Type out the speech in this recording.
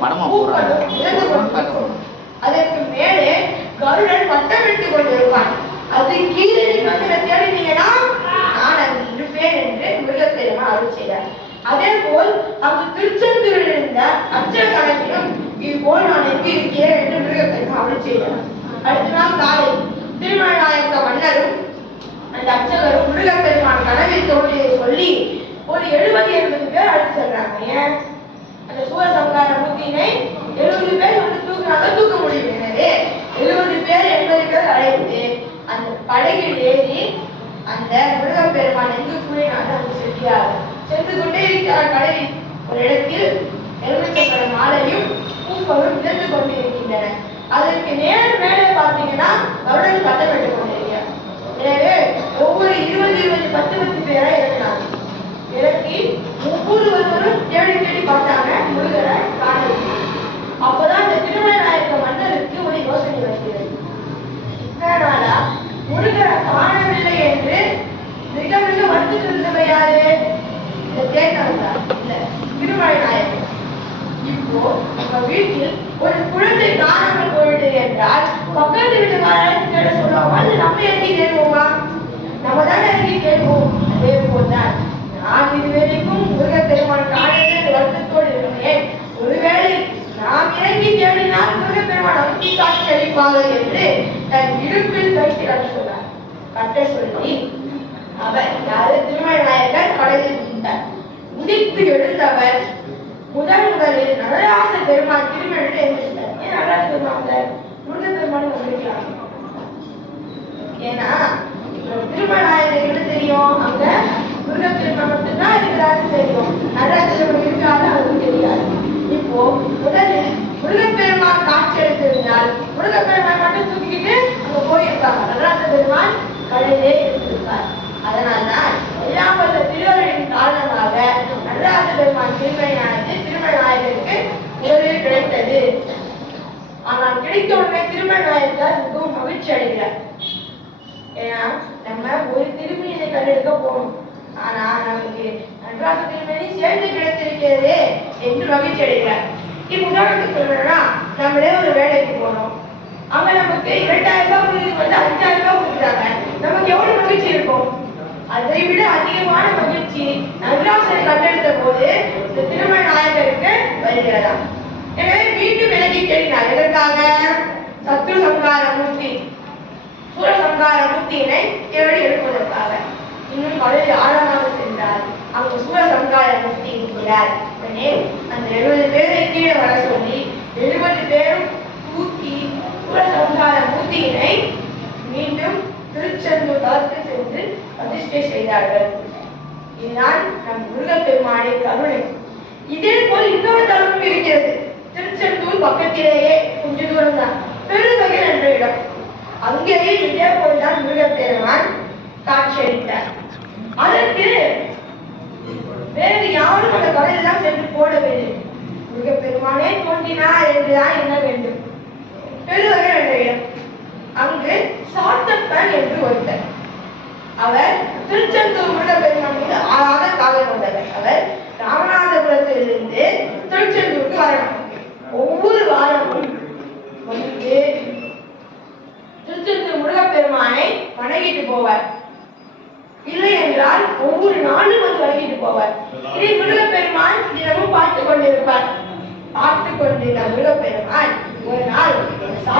படமா அதற்கு மேலே கருடன் வட்டமிட்டு கொண்டிருப்பான். அது கீழே மந்திர நான் அங்கு இருப்பேன் அதே போல் அங்கு திருச்செந்தூரில் இருந்த அச்சர நான் எங்கு இருக்கிறேன்? என்று மிருகப்பெருமான் அருள் அடுத்த நாள் காலை திருமணநாயக்க மன்னரும் அந்த அச்சகரும் முருகப்பெருமான் கனவில் தோன்றியை சொல்லி ஒரு எழுபது எழுபது பேர் அழைத்து அந்த சமுதாய மூர்த்தியினை எழுபது பேர் வந்து தூக்குனாங்க தூக்க முடியும் எனவே எழுபது பேர் எண்பது பேர் அழைத்து அந்த படகில் ஏறி அந்த முருகப்பெருமான் எங்கு கூறினாலும் அங்கு செல்கிறார். சென்று கொண்டே இருக்கிறார் கடலில் ஒரு இடத்தில் எலுமிச்சம்பழ மாலையும் பூக்களும் இழந்து கொண்டிருக்கின்றன. அதற்கு நேர் மேலே பார்த்தீங்கன்னா வருடம் சட்டம் விட்டுக் கொண்டிருக்கிறார். எனவே ஒவ்வொரு இருபது இருபது பத்து பத்து பேரா இறங்கினாங்க இறக்கி இந்த இப்போ வீட்டில் ஒரு குழந்தை காணாமல் போயிட்டு என்றால் பக்கத்து வீட்டுக்காரன் தேட சொல்லுவாங்க அது நம்ம இறங்கி தேடுவோமா நம்ம தானே இறங்கி தேடுவோம் அதே போல்தான் நான் இதுவரைக்கும் முருகப்பெருமான் வருத்தத்தோடு ஒருவேளை நாம் இறங்கி தேடினால் முருகப்பெருமான் நமக்கு காட்சி அளிப்பாங்க என்று தன் இடுப்பில் வைத்து சொன்னார் கட்ட சொல்லி அவர் யாரு? திருமண நாயக்கர் கடலில் உதித்து எழுந்தவர். முதல் முதலில் நடராஜ பெருமான் திருமணத்தை எழுந்திருந்தார். ஏன் நடராஜ பெருமான் முருகன் பெருமான் வந்திருக்கிறாங்க ஏன்னா இப்போ திருமண நாயகருக்கு தெரியும். அங்க முருகன் பெருமான் மட்டும்தான் இருக்கிறாருன்னு தெரியும். நடராஜ பெருமான் இருக்காரு? அதுவும் தெரியாது. இப்போ முதலில் முருகன் பெருமான் காட்சி எடுத்திருந்தால் முருகன் பெருமான் மட்டும் தூக்கிட்டு அங்க போயிருப்பாங்க நடராஜ பெருமான் கடலிலே இருந்திருப்பார். அதனால்தான் எல்லாம் திருவரின் திருவருளின் காரணமாக நடராஜ பெருமான் திருமணியானது திருமண நாயகருக்கு முதலில் கிடைத்தது. ஆனால் கிடைத்த உடனே திருமண மிகவும் மகிழ்ச்சி அடைகிறார். ஏன்னா நம்ம ஒரு திருமணியை கண்டெடுக்க போகணும் ஆனா நமக்கு நன்றாக திருமணி சேர்ந்து கிடைத்திருக்கிறதே என்று மகிழ்ச்சி அடைகிறார். இப்போ உதாரணத்துக்கு சொல்லணும்னா நம்மளே ஒரு வேலைக்கு போனோம் அங்க நமக்கு இரண்டாயிரம் ரூபாய் வந்து அஞ்சாயிரம் ரூபாய் கொடுக்குறாங்க. நமக்கு எவ்வளவு மகிழ்ச்சி இருக்கும்? அதை விட அதிகமான மகிழ்ச்சி நல்லாசிரியர் கண்டெடுத்த போது இந்த திருமண நாயகருக்கு வருகிறதா? எனவே மீண்டும் விலகி கேட்கிறார் எதற்காக? சத்ரு சங்கார மூர்த்தி. சூரசங்கார மூர்த்தியினை தேடி எடுப்பதற்காக இன்னும் கடலில் ஆழமாக சென்றார். அங்கு சூரசங்கார மூர்த்தி இருக்கிறார் உடனே அந்த எழுபது பேரை கீழே வர சொல்லி எழுபது பேரும் தூக்கி சூரசங்கார மூர்த்தியினை மீண்டும் திருச்செந்தூர் தளத்துக்கு சென்று பிரதிஷ்டை செய்தார்கள். இதுதான் நம் முருகப்பெருமானை கருணை. இதே போல் இன்னொரு தருணம் இருக்கிறது. திருச்செந்தூர் பக்கத்திலேயே கொஞ்ச தூரம் தான். பெருவகையில் என்ற இடம். அங்கேயே இதே போல் தான் முருகப்பெருமான் காட்சியளித்தார். அதற்கு வேறு யாரும் அந்த கடலில் தான் சென்று போடவில்லை. முருகப்பெருமானே தோன்றினார் என்றுதான் என்ன வேண்டும். பெருவகை என்ற இடம். அங்கு சாத்தப்பன் என்று ஒருத்தர். அவர் திருச்செந்தூர் முருகப்பெருமான் மீது ஆறாத கொண்டவர். அவர் ராமநாதபுரத்திலிருந்து திருச்செந்தூருக்கு வரணும். ஒவ்வொரு வாரமும் வந்து திருச்செந்தூர் முருகப்பெருமானை வணங்கிட்டு போவார். இல்லை என்றால் ஒவ்வொரு நாளும் வந்து வணங்கிட்டு போவார். இதை முருகப்பெருமான் தினமும் பார்த்து கொண்டிருப்பார். பார்த்து கொண்டிருந்த முருகப்பெருமான் ஒரு நாள்